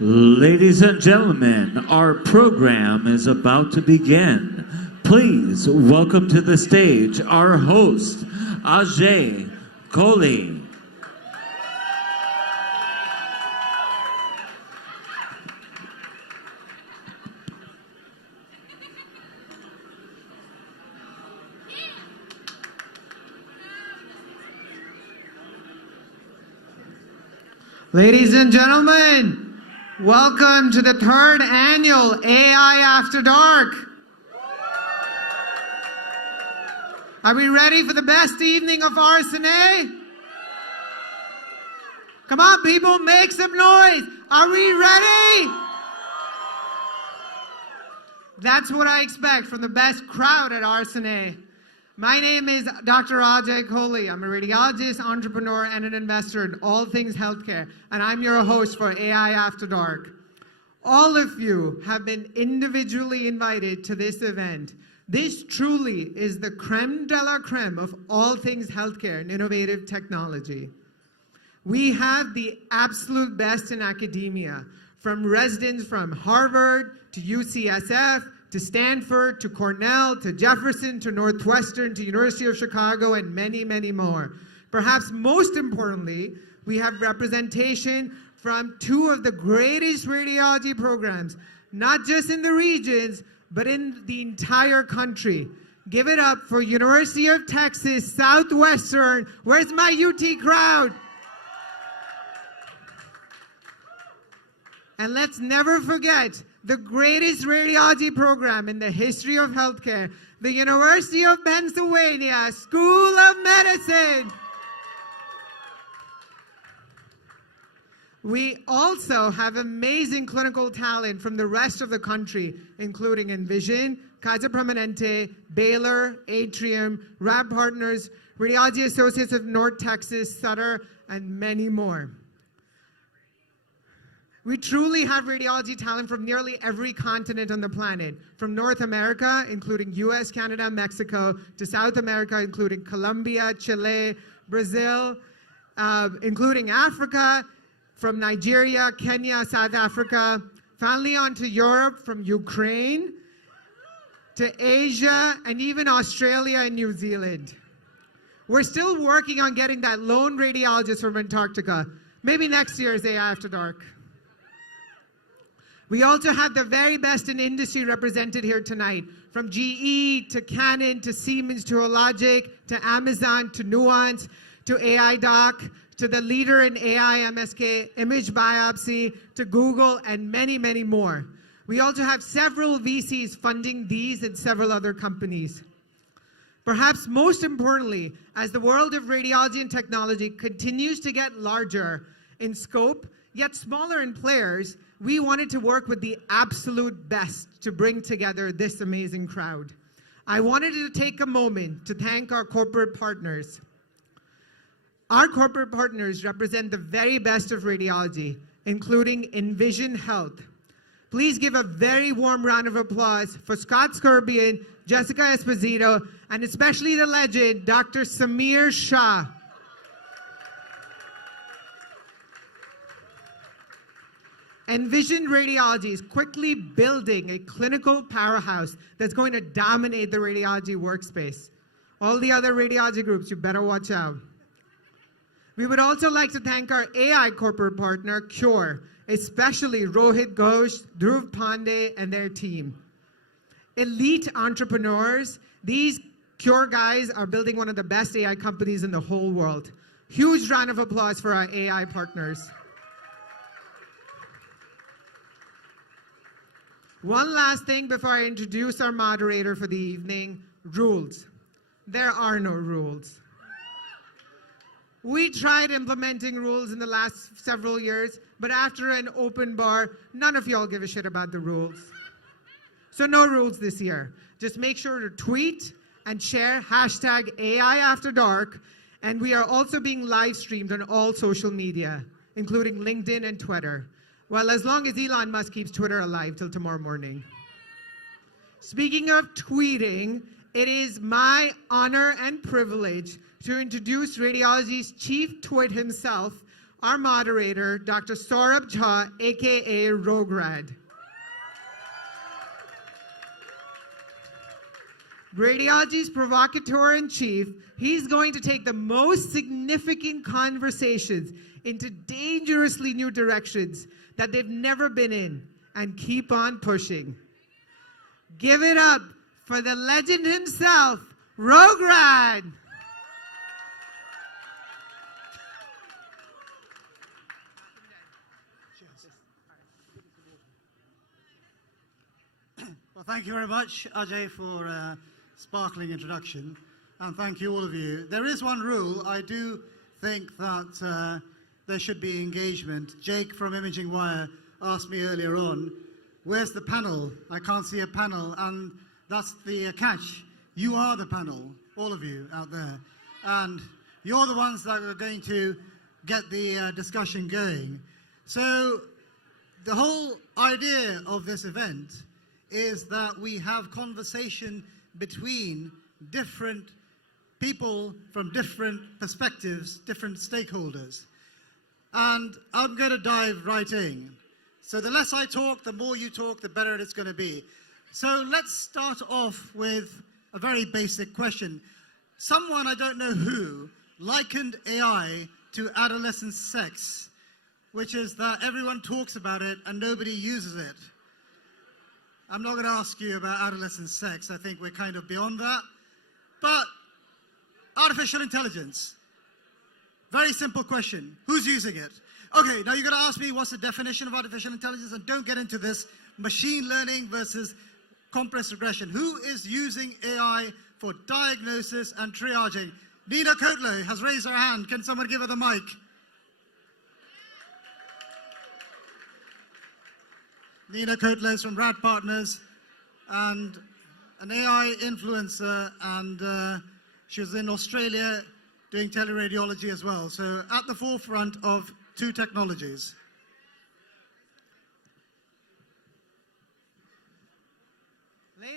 Ladies and gentlemen, our program is about to begin. Please welcome to the stage our host, Ajay Kohli. Ladies and gentlemen, welcome to the third annual AI After Dark. Are we ready for the best evening of RSNA? Come on, people, make some noise. Are we ready? That's what I expect from the best crowd at RSNA. My name is Dr. Ajay Kohli. I'm a radiologist, entrepreneur, and an investor in all things healthcare, and I'm your host for AI After Dark. All of you have been individually invited to this event. This truly is the creme de la creme of all things healthcare and innovative technology. We have the absolute best in academia, from residents from Harvard to UCSF, to Stanford, to Cornell, to Jefferson, to Northwestern, to University of Chicago, and many, many more. Perhaps most importantly, we have representation from two of the greatest radiology programs, not just in the regions, but in the entire country. Give it up for University of Texas Southwestern. Where's my UT crowd? And let's never forget the greatest radiology program in the history of healthcare, the University of Pennsylvania School of Medicine. We also have amazing clinical talent from the rest of the country, including Envision, Kaiser Permanente, Baylor, Atrium, Rad Partners, Radiology Associates of North Texas, Sutter, and many more. We truly have radiology talent from nearly every continent on the planet, from North America, including US, Canada, Mexico, to South America, including Colombia, Chile, Brazil, including Africa, from Nigeria, Kenya, South Africa, finally on to Europe, from Ukraine, to Asia, and even Australia and New Zealand. We're still working on getting that lone radiologist from Antarctica. Maybe next year's AI After Dark. We also have the very best in industry represented here tonight, from GE to Canon to Siemens to Hologic to Amazon to Nuance to AI Doc to the leader in AI MSK image biopsy to Google and many, many more. We also have several VCs funding these and several other companies. Perhaps most importantly, as the world of radiology and technology continues to get larger in scope, yet smaller in players, we wanted to work with the absolute best to bring together this amazing crowd. I wanted to take a moment to thank our corporate partners. Our corporate partners represent the very best of radiology, including Envision Health. Please give a very warm round of applause for Scott Scorpion, Jessica Esposito, and especially the legend, Dr. Samir Shah. Envision Radiology is quickly building a clinical powerhouse that's going to dominate the radiology workspace. All the other radiology groups, you better watch out. We would also like to thank our AI corporate partner, Cure, especially Rohit Ghosh, Dhruv Pandey, and their team. Elite entrepreneurs, these Cure guys are building one of the best AI companies in the whole world. Huge round of applause for our AI partners. One last thing before I introduce our moderator for the evening, rules. There are no rules. We tried implementing rules in the last several years, but after an open bar, none of y'all give a shit about the rules. So no rules this year. Just make sure to tweet and share hashtag AI After Dark, and we are also being live streamed on all social media, including LinkedIn and Twitter. Well, as long as Elon Musk keeps Twitter alive till tomorrow morning. Speaking of tweeting, it is my honor and privilege to introduce radiology's chief twit himself, our moderator, Dr. Saurabh Jha, aka Rograd. Radiology's provocateur-in-chief, he's going to take the most significant conversations into dangerously new directions that they've never been in and keep on pushing. Give it up for the legend himself, Rograd. Well, thank you very much, Ajay, for a sparkling introduction, and thank you all of you. There is one rule. I do think that there should be engagement. Jake from Imaging Wire asked me earlier on, where's the panel? I can't see a panel, and that's the catch. You are the panel, all of you out there, and you're the ones that are going to get the discussion going. So the whole idea of this event is that we have conversation between different people from different perspectives, different stakeholders. And I'm going to dive right in. So the less I talk, the more you talk, the better it's going to be. So let's start off with a very basic question. Someone, I don't know who, likened AI to adolescent sex, which is that everyone talks about it and nobody uses it. I'm not going to ask you about adolescent sex. I think we're kind of beyond that. But artificial intelligence. Very simple question. Who's using it? Okay, now you're going to ask me what's the definition of artificial intelligence, and don't get into this machine learning versus complex regression. Who is using AI for diagnosis and triaging? Nina Kotler has raised her hand. Can someone give her the mic? Nina Kotler is from Rad Partners and an AI influencer, and she was in Australia doing teleradiology as well. So at the forefront of two technologies.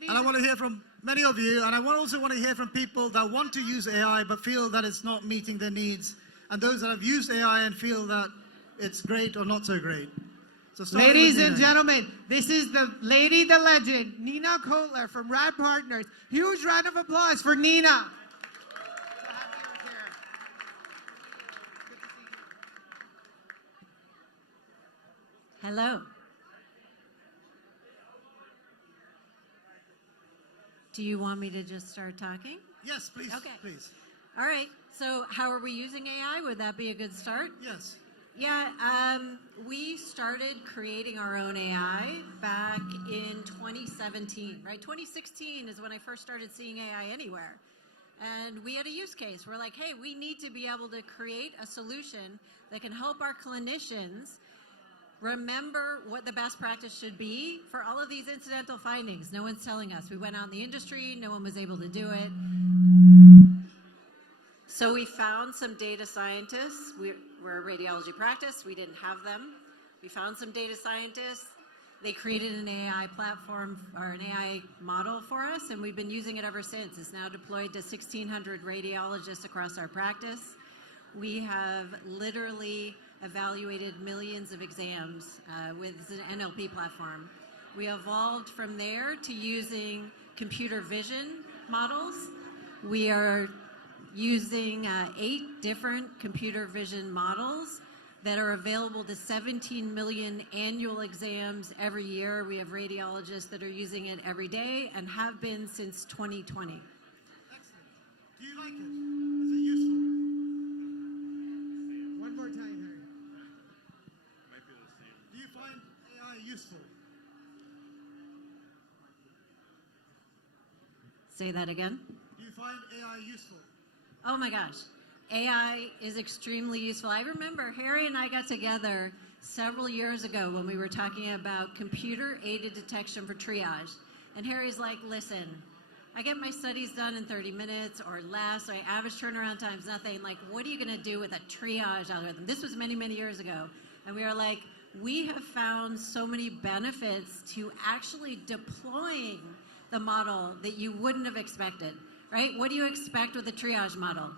And I want to hear from many of you, and I also want to hear from people that want to use AI but feel that it's not meeting their needs, and those that have used AI and feel that it's great or not so great. So ladies and gentlemen, this is the lady, the legend, Nina Kotler from Rad Partners. Huge round of applause for Nina. Hello. Do you want me to just start talking? Yes, please. Okay. Please. All right. So how are we using AI? Would that be a good start? Yes. Yeah, we started creating our own AI back in 2017, right? 2016 is when I first started seeing AI anywhere. And we had a use case. We're like, hey, we need to be able to create a solution that can help our clinicians remember what the best practice should be for all of these incidental findings. No one's telling us. We went out in the industry, no one was able to do it. So we found some data scientists. We're a radiology practice. We didn't have them. We found some data scientists. They created an AI platform or an AI model for us, and we've been using it ever since. It's now deployed to 1,600 radiologists across our practice. We have literally evaluated millions of exams with an NLP platform. We evolved from there to using computer vision models. We are using 8 different computer vision models that are available to 17 million annual exams every year. We have radiologists that are using it every day and have been since 2020. Excellent. Do you like it? Is it useful? One more time, Harry. Do you find AI useful? Say that again. Do you find AI useful? Oh my gosh. AI is extremely useful. I remember Harry and I got together several years ago when we were talking about computer-aided detection for triage. And Harry's like, listen, I get my studies done in 30 minutes or less. My average turnaround time is nothing. Like, what are you going to do with a triage algorithm? This was many, many years ago. And we were like, we have found so many benefits to actually deploying the model that you wouldn't have expected, right? What do you expect with a triage model?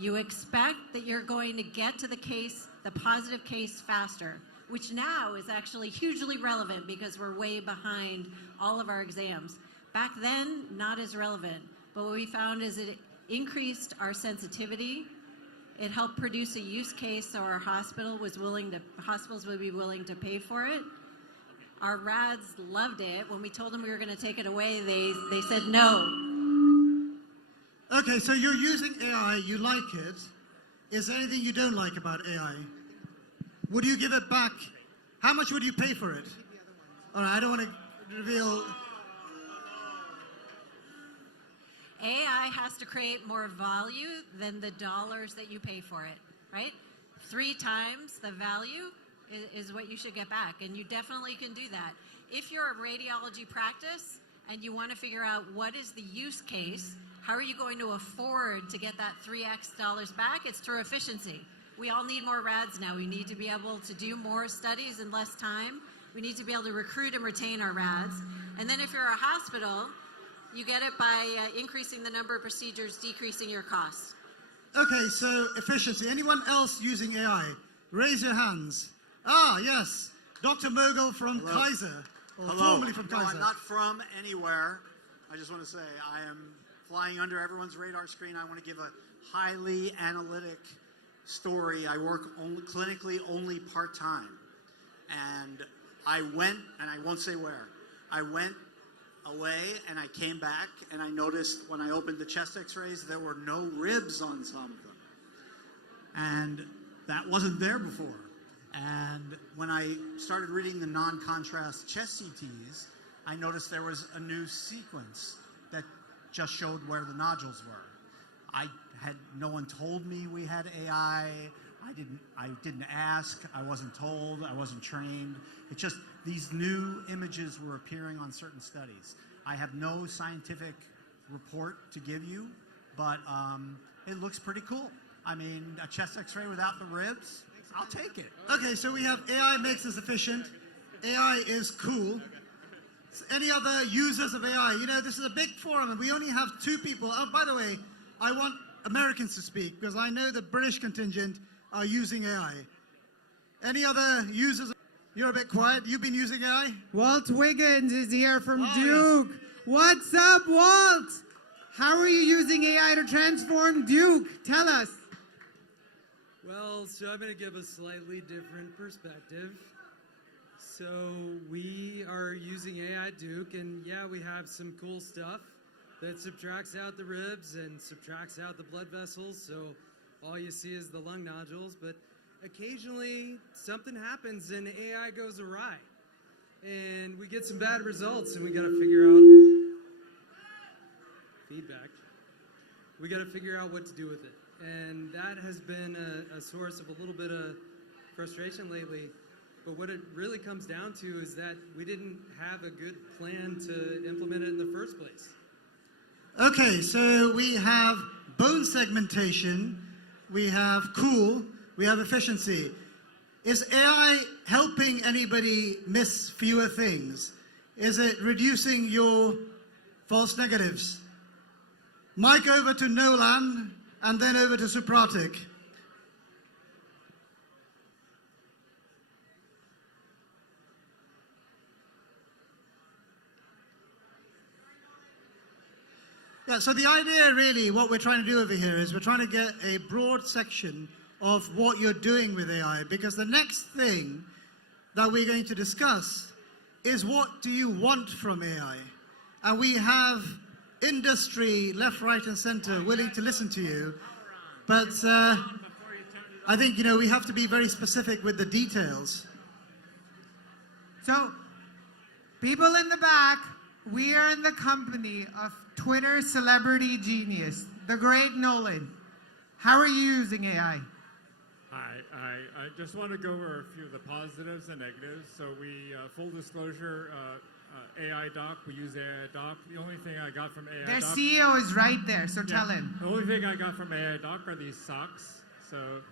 You expect that you're going to get to the case the positive case faster, which now is actually hugely relevant because we're way behind all of our exams. Back then, not as relevant, but what we found is it increased our sensitivity. It helped produce a use case so our hospitals would be willing to pay for it. Our RADs loved it. When we told them we were going to take it away, they said no. Okay, so you're using AI, you like it. Is there anything you don't like about AI? Would you give it back? How much would you pay for it? All right, I don't want to reveal. AI has to create more value than the dollars that you pay for it, right? 3 times the value is what you should get back, and you definitely can do that. If you're a radiology practice and you want to figure out what is the use case, how are you going to afford to get that 3x dollars back? It's through efficiency. We all need more RADs now. We need to be able to do more studies in less time. We need to be able to recruit and retain our RADs. And then if you're a hospital, you get it by increasing the number of procedures, decreasing your costs. Okay, so efficiency. Anyone else using AI? Raise your hands. Ah, yes. Dr. Mogul from Hello. Kaiser, or Hello. formerly from No, Kaiser. I'm not from anywhere. I just want to say I am flying under everyone's radar screen. I want to give a highly analytic story. I work clinically only part-time. And I went, and I won't say where, I went away and I came back and I noticed when I opened the chest x-rays there were no ribs on some of them. And that wasn't there before. And when I started reading the non-contrast chest CTs, I noticed there was a new sequence that just showed where the nodules were. No one told me we had AI. I didn't ask. I wasn't told. I wasn't trained. It's just these new images were appearing on certain studies. I have no scientific report to give you, but it looks pretty cool. I mean, a chest x-ray without the ribs, I'll take it. Okay, so we have AI makes us efficient. AI is cool. Any other users of AI? You know, this is a big forum and we only have 2 people. Oh, by the way, I want Americans to speak because I know the British contingent are using AI. Any other users? You're a bit quiet. You've been using AI? Walt Wiggins is here from Oh, Duke. What's up, Walt? How are you using AI to transform Duke? Tell us. Well, so I'm going to give a slightly different perspective. So we are using AI at Duke, and yeah, we have some cool stuff that subtracts out the ribs and subtracts out the blood vessels, so all you see is the lung nodules, but occasionally something happens and AI goes awry. And we get some bad results, and we got to figure out feedback. We got to figure out what to do with it. And that has been a source of a little bit of frustration lately. But what it really comes down to is that we didn't have a good plan to implement it in the first place. Okay, so we have bone segmentation, we have cool, we have efficiency. Is AI helping anybody miss fewer things? Is it reducing your false negatives? Mic over to Nolan, and then over to Supratik. Yeah, so the idea really, what we're trying to do over here is we're trying to get a broad section of what you're doing with AI, because the next thing that we're going to discuss is what do you want from AI? And we have industry, left, right, and center willing to listen to you, but I think, you know, we have to be very specific with the details. So, people in the back, we are in the company of Twitter celebrity genius, the great Nolan. How are you using AI? I just want to go over a few of the positives and negatives. So we, full disclosure, AI Doc, we use AI Doc. The only thing I got from AI Their Doc... CEO is right there, so tell him. The only thing I got from AI Doc are these socks. So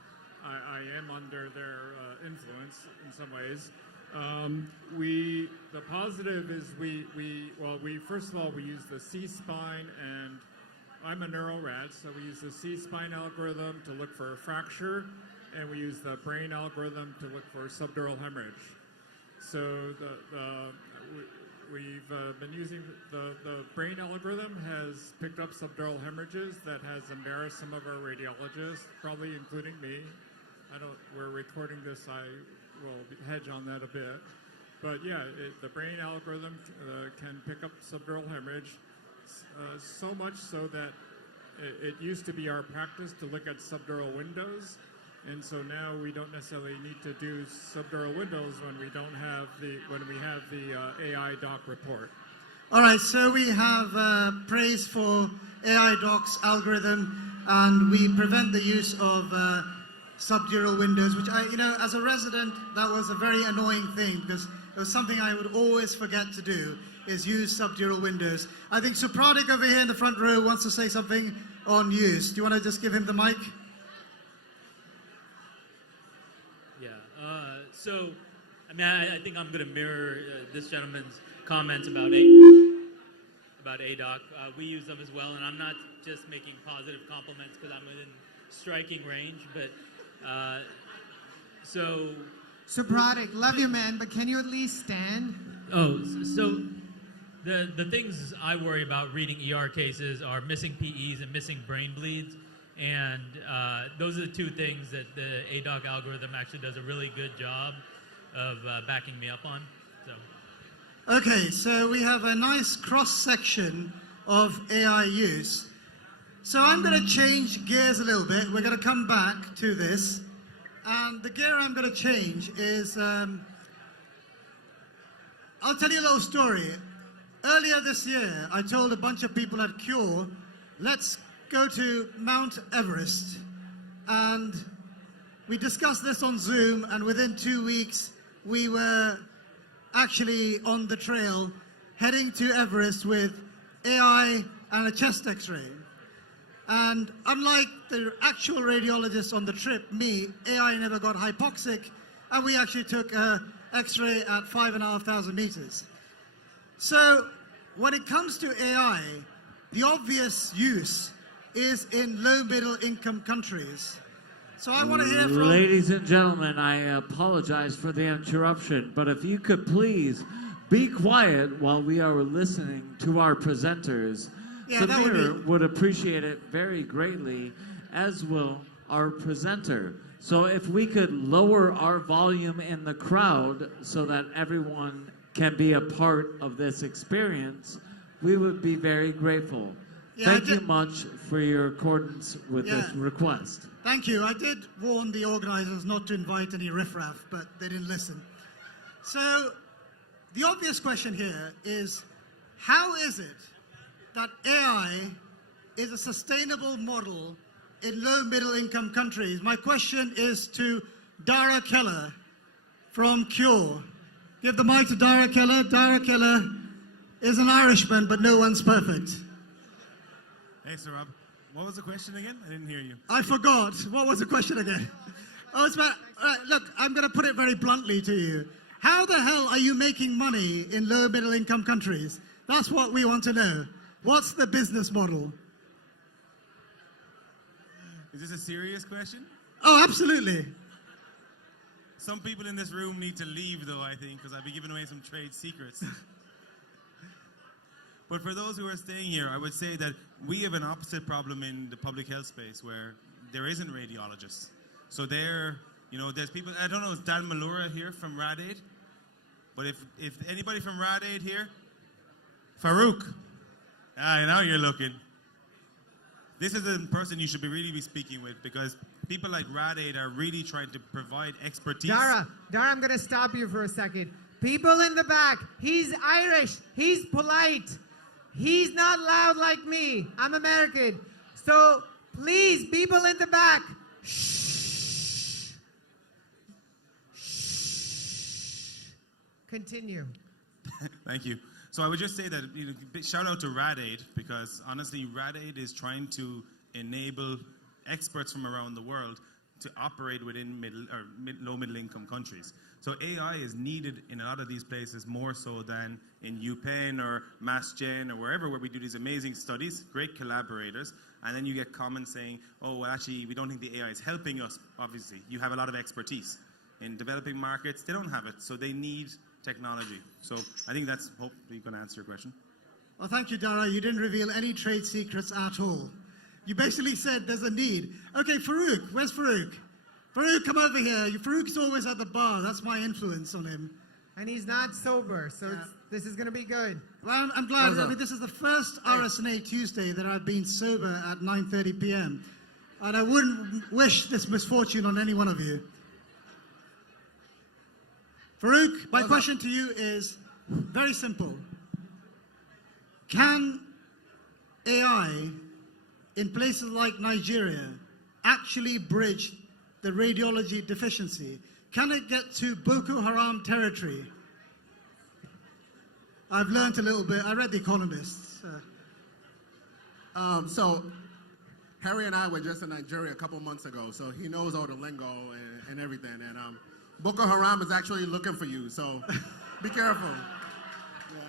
I am under their influence in some ways. The positive is we first of all, we use the C-spine, and I'm a neurorad, so we use the C-spine algorithm to look for a fracture. and we use the brain algorithm to look for subdural hemorrhage. So we've been using the brain algorithm has picked up subdural hemorrhages that has embarrassed some of our radiologists, probably including me. We're recording this, I will hedge on that a bit. But yeah, the brain algorithm can pick up subdural hemorrhage, so much so that it used to be our practice to look at subdural windows, and so now we don't necessarily need to do subdural windows when we have the AI doc report. All right, so we have praise for AI Doc's algorithm, and we prevent the use of subdural windows, which as a resident, that was a very annoying thing because it was something I would always forget to do, is use subdural windows. I think Supratik over here in the front row wants to say something on use. Do you want to just give him the mic? Yeah, so, I think I'm going to mirror this gentleman's comments about ADOC. We use them as well, and I'm not just making positive compliments because I'm within striking range, but Supratik, love you, man, but can you at least stand? Oh, so the things I worry about reading ER cases are missing PEs and missing brain bleeds, and those are the two things that the ADOC algorithm actually does a really good job of backing me up on. So. Okay, so we have a nice cross-section of AI use. So I'm going to change gears a little bit. We're going to come back to this. And the gear I'm going to change is, I'll tell you a little story. Earlier this year, I told a bunch of people at Cure, let's go to Mount Everest. And we discussed this on Zoom, and within 2 weeks, we were actually on the trail, heading to Everest with AI and a chest x-ray. And unlike the actual radiologist on the trip, me, AI never got hypoxic, and we actually took an x-ray at 5,500 meters. So when it comes to AI, the obvious use is in low middle income countries. So I want to hear from... Ladies and gentlemen, I apologize for the interruption, but if you could please be quiet while we are listening to our presenters. Yeah, that Samir would appreciate it very greatly, as will our presenter. So if we could lower our volume in the crowd so that everyone can be a part of this experience, we would be very grateful. Yeah, Thank you much for your accordance with this request. Thank you. I did warn the organizers not to invite any riffraff, but they didn't listen. So the obvious question here is, how is it that AI is a sustainable model in low middle income countries? My question is to Dara Keller from Cure. Give the mic to Dara Keller. Dara Keller is an Irishman, but no one's perfect. Hey, Sir Rob. What was the question again? I didn't hear you. I forgot. What was the question again? Oh, it's about, look, I'm going to put it very bluntly to you. How the hell are you making money in low middle income countries? That's what we want to know. What's the business model? Is this a serious question? Oh, absolutely. Some people in this room need to leave, though, I think, because I'll be giving away some trade secrets. But for those who are staying here, I would say that we have an opposite problem in the public health space where there isn't radiologists. So there's people, I don't know, is Dan Malura here from Rad Aid? But if anybody from Rad Aid here? Farouk. Now you're looking. This is the person you should really be speaking with, because people like Rad Aid are really trying to provide expertise. Dara, I'm going to stop you for a second. People in the back, he's Irish, he's polite, he's not loud like me. I'm American. So please, people in the back, shh. Shh. Continue. Thank you. So I would just say that, shout out to Rad Aid, because honestly, Rad Aid is trying to enable experts from around the world to operate within low middle income countries. So AI is needed in a lot of these places more so than in UPenn or MassGen or wherever where we do these amazing studies, great collaborators, and then you get comments saying, oh, well, actually, we don't think the AI is helping us. Obviously, you have a lot of expertise. In developing markets, they don't have it, so they need technology. So I think that's hopefully going to answer your question. Well, thank you, Dara. You didn't reveal any trade secrets at all. You basically said there's a need. Okay, Farouk, where's Farouk? Farouk, come over here. Farouk's always at the bar. That's my influence on him. And he's not sober, so this is going to be good. Well, I'm glad. I mean, this is the first RSNA Tuesday that I've been sober at 9:30 p.m. And I wouldn't wish this misfortune on any one of you. Farouk, my question to you is very simple. Can AI in places like Nigeria actually bridge the radiology deficiency? Can it get to Boko Haram territory? I've learned a little bit. I read The Economist. So Harry and I were just in Nigeria a couple months ago, so he knows all the lingo and everything. And Boko Haram is actually looking for you, so be careful. Yeah.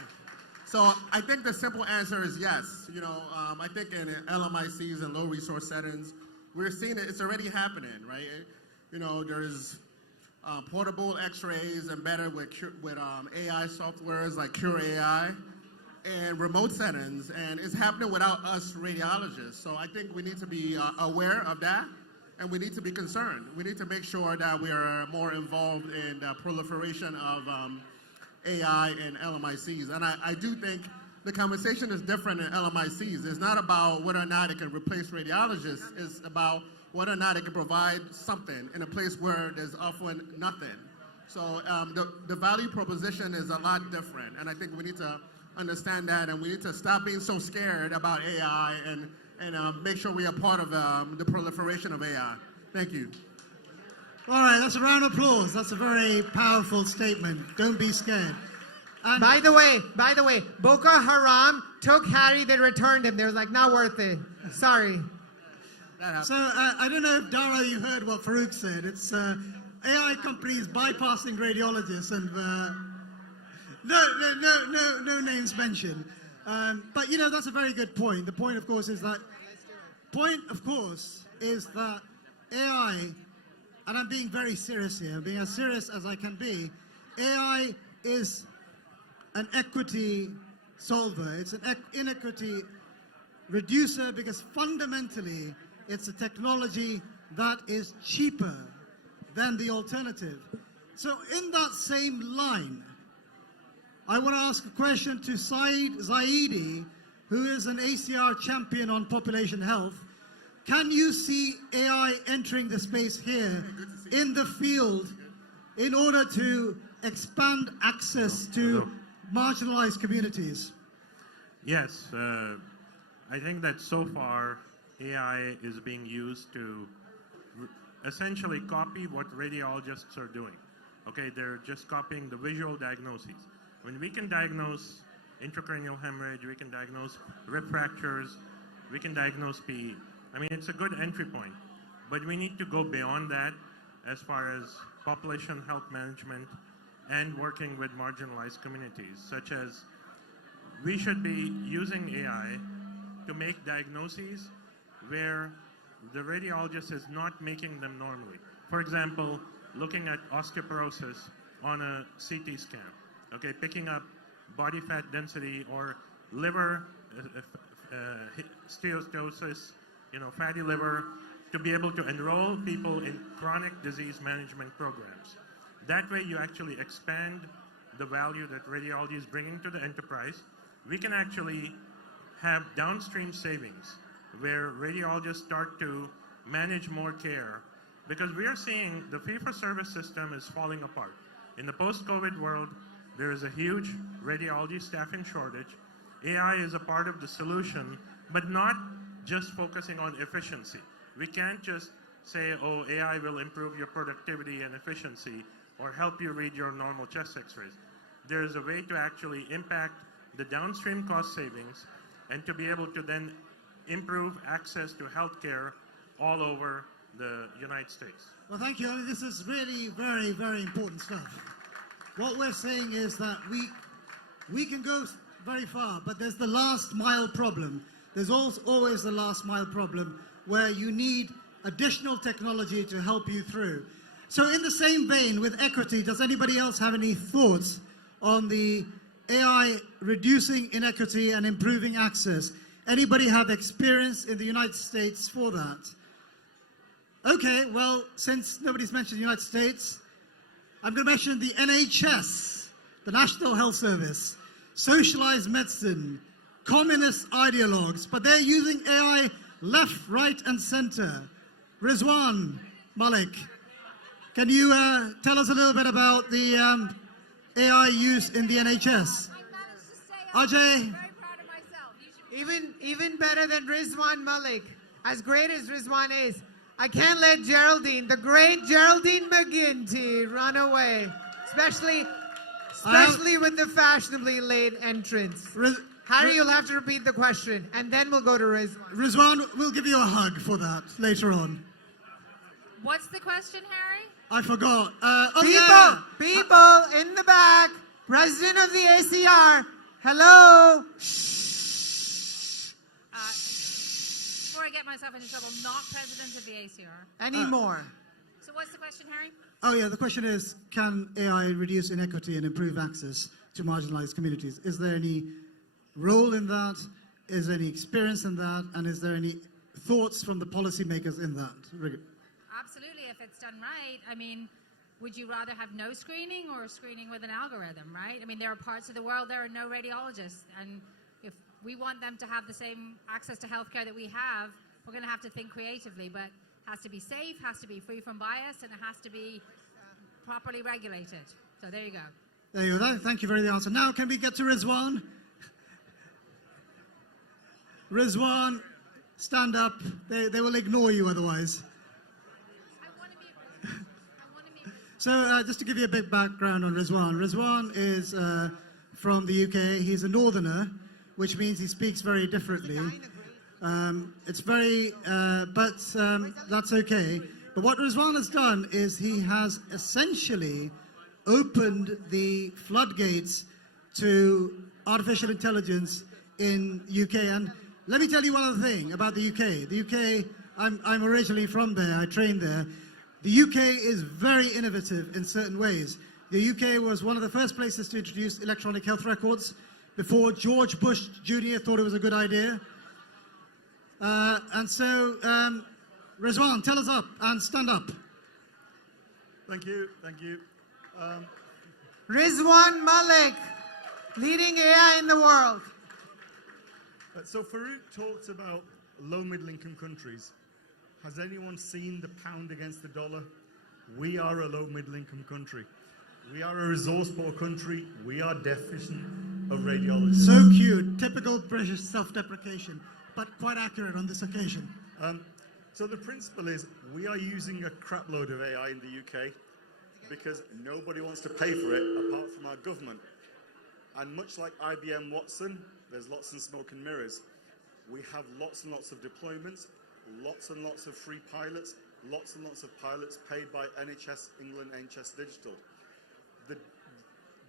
So I think the simple answer is yes. You know, I think in LMICs and low resource settings, we're seeing it. It's already happening, right? You know, there's portable X-rays embedded with AI softwares like Cure AI and remote settings, and it's happening without us radiologists. So I think we need to be aware of that, and we need to be concerned. We need to make sure that we are more involved in the proliferation of AI and LMICs. And I do think the conversation is different in LMICs. It's not about whether or not it can replace radiologists. It's about whether or not it can provide something in a place where there's often nothing. So the value proposition is a lot different, and I think we need to understand that, and we need to stop being so scared about AI and make sure we are part of the proliferation of AI. Thank you. All right, that's a round of applause. That's a very powerful statement. Don't be scared. And By the way, Boko Haram took Harry, they returned him. They was like, not worth it. Sorry. so I don't know if Dara, you heard what Farouk said. It's AI companies bypassing radiologists, and no names mentioned. But you know, that's a very good point. The point, of course, is that AI, and I'm being very serious here, I'm being as serious as I can be. AI is an equity solver. It's an inequity reducer, because fundamentally it's a technology that is cheaper than the alternative. So in that same line, I want to ask a question to Saeed Zaidi, who is an ACR champion on population health. Can you see AI entering the space here in the field in order to expand access to marginalized communities? Yes, I think that so far AI is being used to essentially copy what radiologists are doing. Okay, they're just copying the visual diagnoses. When we can diagnose intracranial hemorrhage, we can diagnose rib fractures, we can diagnose PE. I mean, it's a good entry point, but we need to go beyond that as far as population health management and working with marginalized communities, such as we should be using AI to make diagnoses where the radiologist is not making them normally. For example, looking at osteoporosis on a CT scan, okay, picking up body fat density or liver steatosis, you know, fatty liver, to be able to enroll people in chronic disease management programs. That way you actually expand the value that radiology is bringing to the enterprise. We can actually have downstream savings where radiologists start to manage more care, because we are seeing the fee-for-service system is falling apart. In the post-COVID world, there is a huge radiology staffing shortage. AI is a part of the solution, but not just focusing on efficiency. We can't just say, oh, AI will improve your productivity and efficiency or help you read your normal chest x-rays. There is a way to actually impact the downstream cost savings and to be able to then improve access to healthcare all over the United States. Well, thank you. I mean, this is really very, very important stuff. What we're saying is that we can go very far, but there's the last mile problem. There's always the last mile problem where you need additional technology to help you through. So in the same vein with equity, does anybody else have any thoughts on the AI reducing inequity and improving access? Anybody have experience in the United States for that? Okay, well, since nobody's mentioned the United States, I'm going to mention the NHS, the National Health Service, socialized medicine, communist ideologues, but they're using AI left, right, and center. Rizwan Malik, can you tell us a little bit about the AI use in the NHS? Ajay? Even better than Rizwan Malik, as great as Rizwan is, I can't let Geraldine, the great Geraldine McGinty, run away, especially with the fashionably late entrance. Harry, you'll have to repeat the question, and then we'll go to Rizwan. Rizwan, we'll give you a hug for that later on. What's the question, Harry? I forgot. People in the back, President of the ACR, hello. Before I get myself into trouble, not president of the ACR. Anymore. So what's the question, Harry? Oh yeah, the question is, can AI reduce inequity and improve access to marginalized communities? Is there any role in that? Is there any experience in that? And is there any thoughts from the policymakers in that? Absolutely, if it's done right. I mean, would you rather have no screening or screening with an algorithm, right? I mean, there are parts of the world there are no radiologists, and if we want them to have the same access to healthcare that we have, we're going to have to think creatively, but it has to be safe, has to be free from bias, and it has to be properly regulated. So there you go. There you go. Thank you for the answer. Now, can we get to Rizwan? Rizwan, stand up. They will ignore you otherwise. So just to give you a bit background on Rizwan. Rizwan is from the UK. He's a northerner, which means he speaks very differently. It's very, but that's okay. But what Rizwan has done is he has essentially opened the floodgates to artificial intelligence in UK. And let me tell you one other thing about the UK. The UK, I'm originally from there. I trained there. The UK is very innovative in certain ways. The UK was one of the first places to introduce electronic health records before George Bush Jr. thought it was a good idea. And so, Rizwan, tell us up and stand up. Thank you. Rizwan Malik, leading AI in the world. So Farouk talked about low middle income countries. Has anyone seen the pound against the dollar? We are a low middle income country. We are a resource poor country. We are deficient of radiologists. So cute, typical British self-deprecation, but quite accurate on this occasion. So the principle is we are using a crap load of AI in the UK because nobody wants to pay for it apart from our government. And much like IBM Watson, there's lots of smoke and mirrors. We have lots and lots of deployments, lots and lots of free pilots, lots and lots of pilots paid by NHS England, NHS Digital.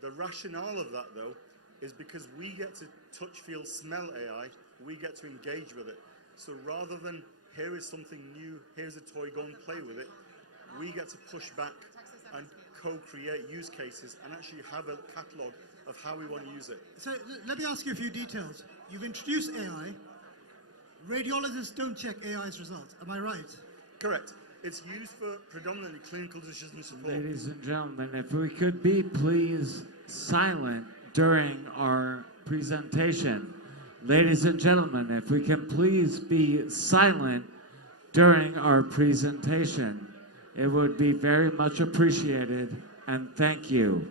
The rationale of that, though, is because we get to touch, feel, smell AI, we get to engage with it. So rather than here is something new, here's a toy, go and play with it, we get to push back and co-create use cases and actually have a catalogue of how we want to use it. So let me ask you a few details. You've introduced AI. Radiologists don't check AI's results. Am I right? Correct. It's used for predominantly clinical decision support. Ladies and gentlemen, if we could be please silent during our presentation. Ladies and gentlemen, if we can please be silent during our presentation, it would be very much appreciated, and thank you.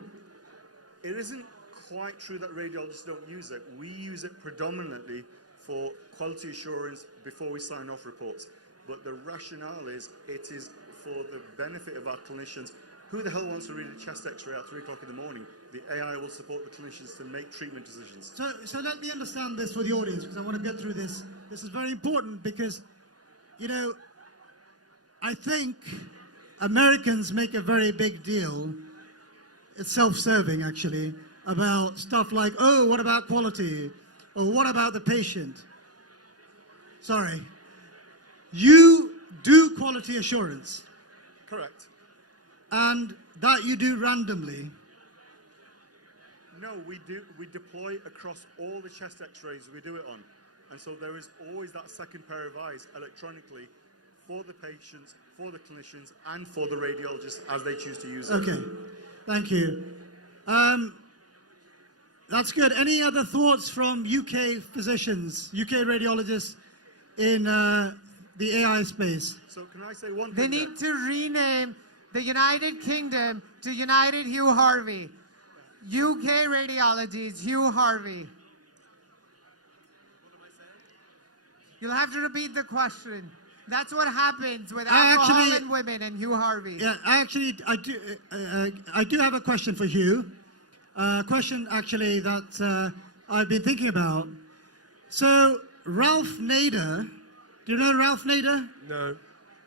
It isn't quite true that radiologists don't use it. We use it predominantly for quality assurance before we sign off reports. But the rationale is it is for the benefit of our clinicians. Who the hell wants to read a chest x-ray at 3 o'clock in the morning? The AI will support the clinicians to make treatment decisions. So let me understand this for the audience, because I want to get through this. This is very important because, you know, I think Americans make a very big deal, it's self-serving actually, about stuff like, oh, what about quality? Or what about the patient? Sorry. You do quality assurance, Correct. and that you do randomly. No, we do. We deploy across all the chest X-rays we do it on, and so there is always that second pair of eyes electronically for the patients, for the clinicians, and for the radiologists as they choose to use it. Okay, thank you. That's good. Any other thoughts from UK physicians, UK radiologists in the AI space? So can I say one They thing? need to rename the United Kingdom to United Hugh Harvey. UK Radiology is Hugh Harvey. You'll have to repeat the question. That's what happens with alcohol and women and Hugh Harvey. Yeah, I do have a question for Hugh. A question actually that I've been thinking about. So Ralph Nader, do you know Ralph Nader? No.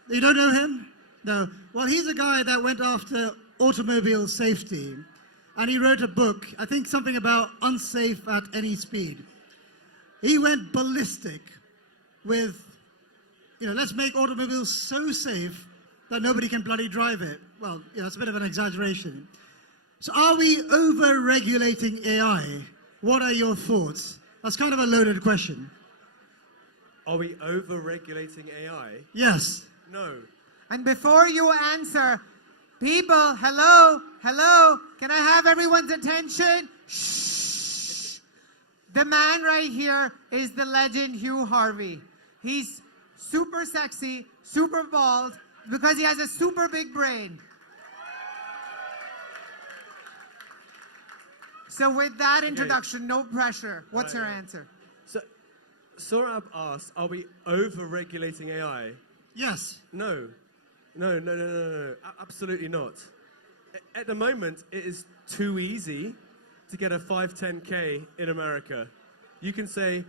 You don't know him? No. Well, he's a guy that went after automobile safety, and he wrote a book, I think something about unsafe at any speed. He went ballistic with, let's make automobiles so safe that nobody can bloody drive it. Well, it's a bit of an exaggeration. So are we over-regulating AI? What are your thoughts? That's kind of a loaded question. Are we over-regulating AI? Yes. No. And before you answer, people, hello, can I have everyone's attention? Shh. The man right here is the legend Hugh Harvey. He's super sexy, super bald, because he has a super big brain. So with that introduction, no pressure. What's your answer? So, Saurabh asked, are we over-regulating AI? Yes. No. No. Absolutely not. At the moment, it is too easy to get a 510K in America. You can say,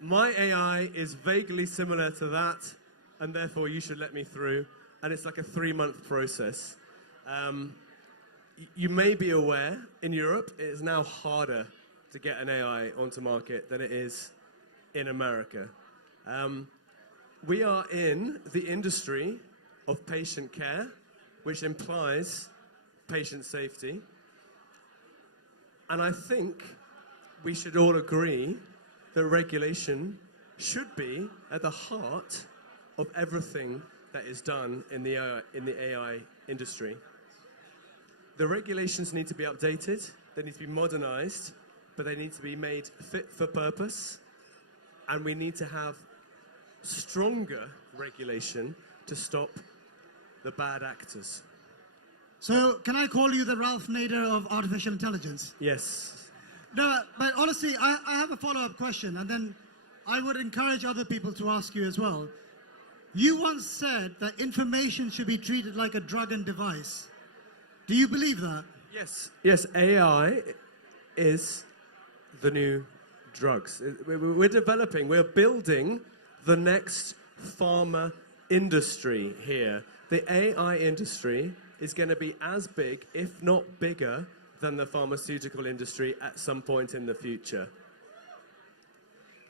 my AI is vaguely similar to that, and therefore you should let me through. And it's like a 3-month process. You may be aware, in Europe, it is now harder to get an AI onto market than it is in America. We are in the industry of patient care, which implies patient safety. And I think we should all agree that regulation should be at the heart of everything that is done in the AI industry. The regulations need to be updated, they need to be modernized, but they need to be made fit for purpose, and we need to have stronger regulation to stop the bad actors. So can I call you the Ralph Nader of artificial intelligence? Yes. No, but honestly, I have a follow-up question, and then I would encourage other people to ask you as well. You once said that information should be treated like a drug and device. Do you believe that? Yes, AI is the new drugs. We're developing, we're building the next pharma industry here. The AI industry is going to be as big, if not bigger, than the pharmaceutical industry at some point in the future.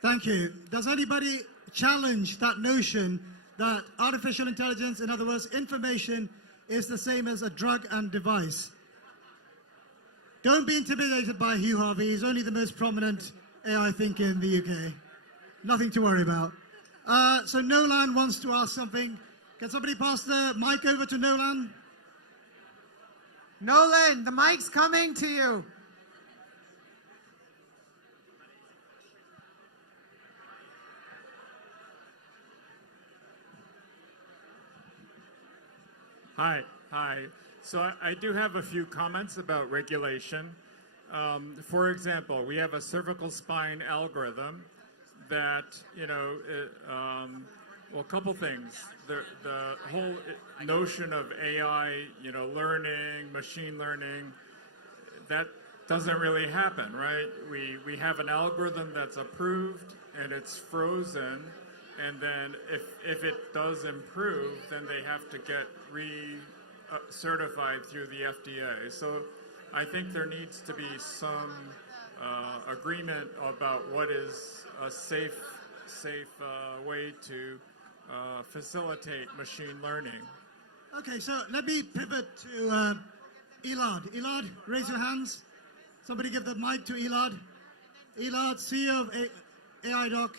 Thank you. Does anybody challenge that notion that artificial intelligence, in other words, information, is the same as a drug and device? Don't be intimidated by Hugh Harvey. He's only the most prominent AI thinker in the UK. Nothing to worry about. So Nolan wants to ask something. Can somebody pass the mic over to Nolan? Nolan, the mic's coming to you. Hi. So I do have a few comments about regulation. For example, we have a cervical spine algorithm that, well, a couple things. The whole notion of AI, learning, machine learning, that doesn't really happen, right? We have an algorithm that's approved and it's frozen, and then if it does improve, then they have to get certified through the FDA. So I think there needs to be some agreement about what is a safe way to facilitate machine learning. Okay, so let me pivot to Elad. Elad, raise your hands. Somebody give the mic to Elad. Elad, CEO of AI Doc.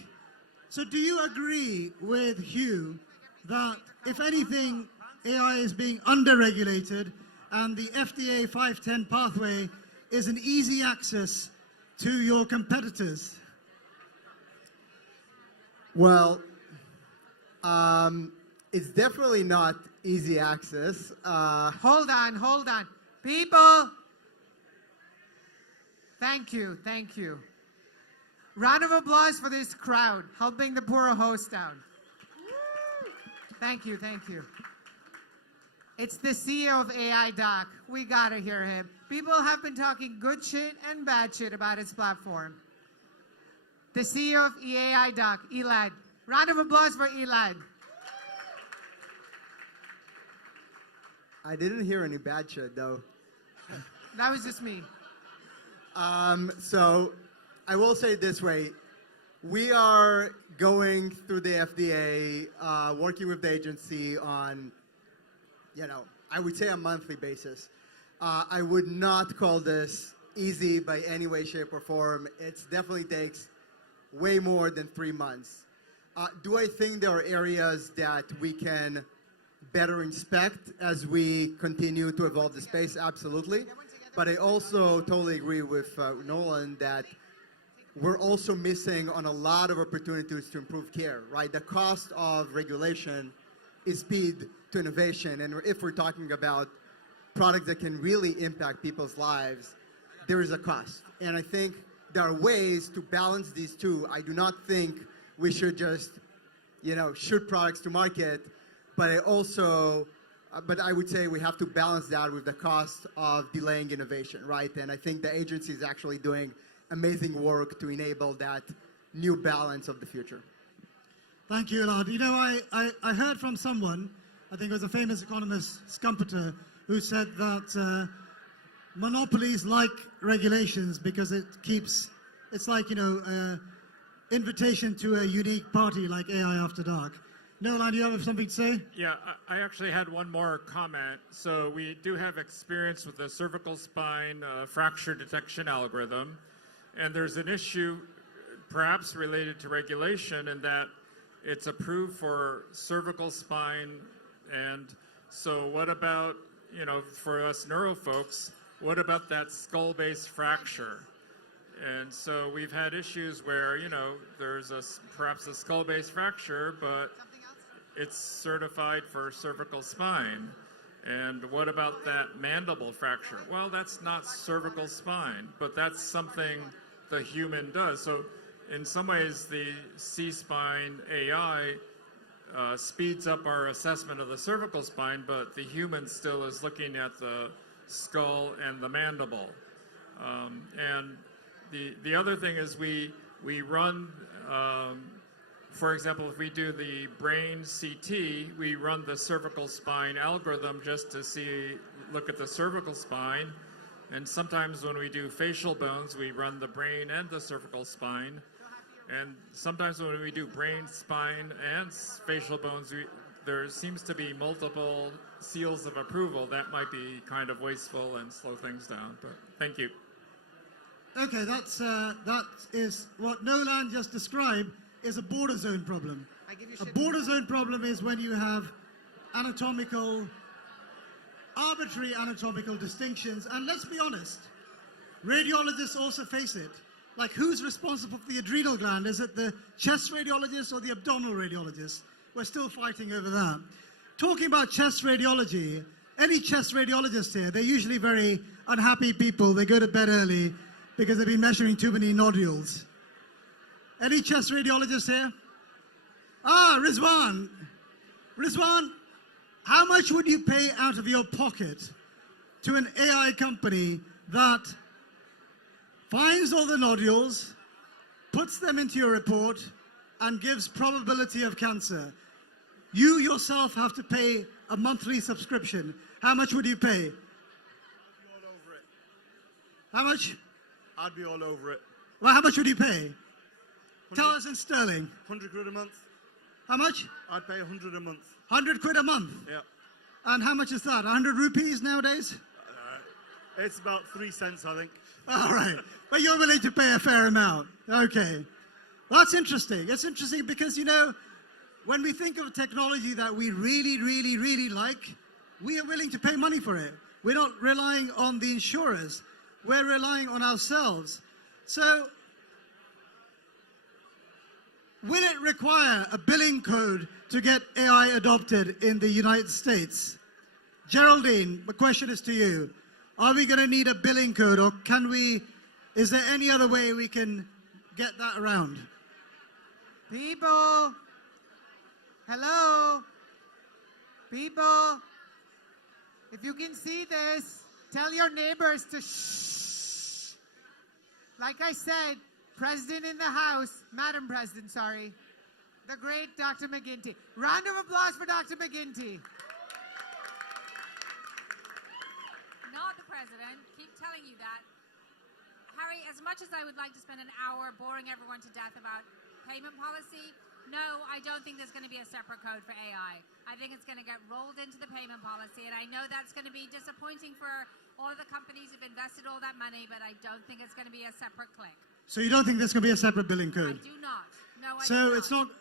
So do you agree with Hugh that, if anything, AI is being under-regulated and the FDA 510 pathway is an easy access to your competitors? Well, it's definitely not easy access. Hold on. People, thank you. Round of applause for this crowd, helping the poor host out. Thank you. It's the CEO of AI Doc. We gotta hear him. People have been talking good shit and bad shit about his platform. The CEO of AI Doc, Elad. Round of applause for Elad. I didn't hear any bad shit, though. That was just me. So I will say it this way. We are going through the FDA, working with the agency on, I would say a monthly basis. I would not call this easy by any way, shape, or form. It definitely takes way more than 3 months. Do I think there are areas that we can better inspect as we continue to evolve the space? Absolutely. But I also totally agree with Nolan that we're also missing on a lot of opportunities to improve care, right? The cost of regulation is speed to innovation. And if we're talking about products that can really impact people's lives, there is a cost. And I think there are ways to balance these two. I do not think we should just, shoot products to market, but I would say we have to balance that with the cost of delaying innovation, right? And I think the agency is actually doing amazing work to enable that new balance of the future. Thank you, Elad. I heard from someone, I think it was a famous economist, Schumpeter, who said that monopolies like regulations because it's like, invitation to a unique party like AI After Dark. Nolan, do you have something to say? Yeah, I actually had one more comment. So we do have experience with the cervical spine fracture detection algorithm. And there's an issue perhaps related to regulation in that it's approved for cervical spine. And so what about, for us neuro folks, what about that skull-base fracture? And so we've had issues where, there's perhaps a skull-base fracture, but it's certified for cervical spine. And what about that mandible fracture? Well, that's not cervical spine, but that's something the human does. So in some ways, the C-Spine AI speeds up our assessment of the cervical spine, but the human still is looking at the skull and the mandible. And the other thing is we run, for example, if we do the brain CT, we run the cervical spine algorithm just to look at the cervical spine. And sometimes when we do facial bones, we run the brain and the cervical spine. And sometimes when we do brain, spine, and facial bones, there seems to be multiple seals of approval. That might be kind of wasteful and slow things down. But thank you. Okay, that is what Nolan just described is a border zone problem. A border zone problem is when you have arbitrary anatomical distinctions. And let's be honest, radiologists also face it. Like, who's responsible for the adrenal gland? Is it the chest radiologist or the abdominal radiologist? We're still fighting over that. Talking about chest radiology, any chest radiologist here, they're usually very unhappy people. They go to bed early because they've been measuring too many nodules. Any chest radiologists here? Rizwan. Rizwan, how much would you pay out of your pocket to an AI company that finds all the nodules, puts them into your report, and gives probability of cancer. You yourself have to pay a monthly subscription. How much would you pay? All over it. How much? I'd be all over it. Well, how much would you pay? Tell us in sterling. 100 quid a month. How much? I'd pay 100 a month. 100 quid a month. Yeah. And how much is that? 100 rupees nowadays? It's about 3 cents, I think. All right. But you're willing to pay a fair amount. Okay. Well, that's interesting. It's interesting because, you know, when we think of technology that we really, really, really like, we are willing to pay money for it. We're not relying on the insurers. We're relying on ourselves. So, will it require a billing code to get AI adopted in the United States? Geraldine, the question is to you. Are we going to need a billing code, or is there any other way we can get that around? People, hello, people, if you can see this, tell your neighbors to shh. Like I said, President in the House, Madam President, sorry, the great Dr. McGinty. Round of applause for Dr. McGinty. Not the president. Keep telling you that. Harry, as much as I would like to spend an hour boring everyone to death about payment policy, no, I don't think there's going to be a separate code for AI. I think it's going to get rolled into the payment policy, and I know that's going to be disappointing for all of the companies who've invested all that money, but I don't think it's going to be a separate click. So you don't think there's going to be a separate billing code? I do not. No, I do So not. it's not.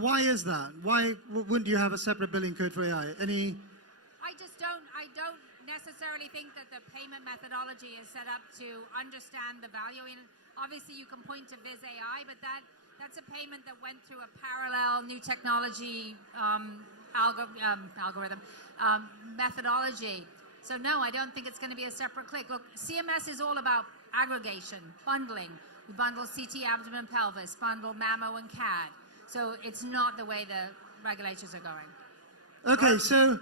Why is that? Why wouldn't you have a separate billing code for AI? I just don't. I don't necessarily think that the payment methodology is set up to understand the value. And obviously, you can point to Viz AI, but that's a payment that went through a parallel new technology methodology. So no, I don't think it's going to be a separate click. Look, CMS is all about aggregation, bundling. We bundle CT, abdomen, pelvis, bundle mammo and CAD. So it's not the way the regulators are going. Okay, so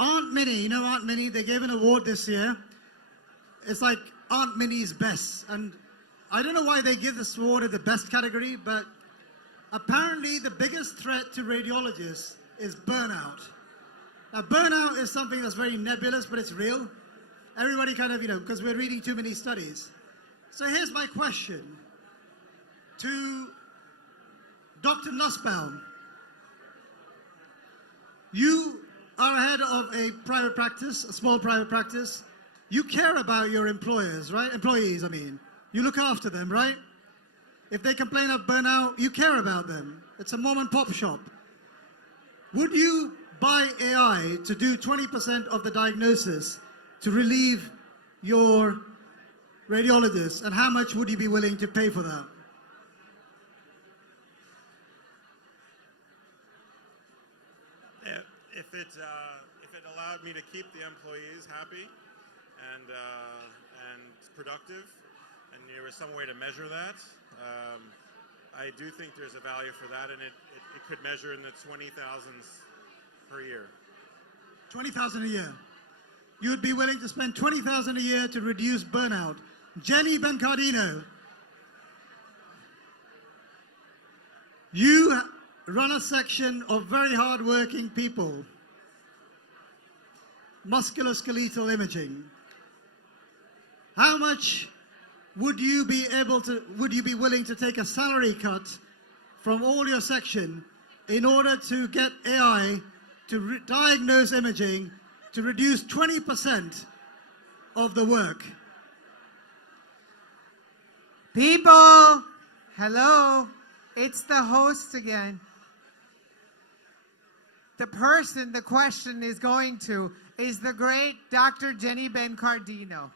Aunt Minnie, you know Aunt Minnie, they gave an award this year. It's like Aunt Minnie's best. And I don't know why they give this award in the best category, but apparently the biggest threat to radiologists is burnout. Now, burnout is something that's very nebulous, but it's real. Everybody kind of, because we're reading too many studies. So here's my question to Dr. Nussbaum. You are head of a private practice, a small private practice. You care about your employers, right? Employees, I mean. You look after them, right? If they complain of burnout, you care about them. It's a mom and pop shop. Would you buy AI to do 20% of the diagnosis to relieve your radiologists? And how much would you be willing to pay for that? If it allowed me to keep the employees happy and productive, and there was some way to measure that, I do think there's a value for that, and it could measure in the 20,000s per year. 20,000 a year. You would be willing to spend 20,000 a year to reduce burnout. Jenny Bencardino, you run a section of very hard-working people. Musculoskeletal imaging. How much would you be willing to take a salary cut from all your section in order to get AI to diagnose imaging to reduce 20% of the work? People, hello, it's the host again. The person the question is going to is the great Dr. Jenny Bencardino.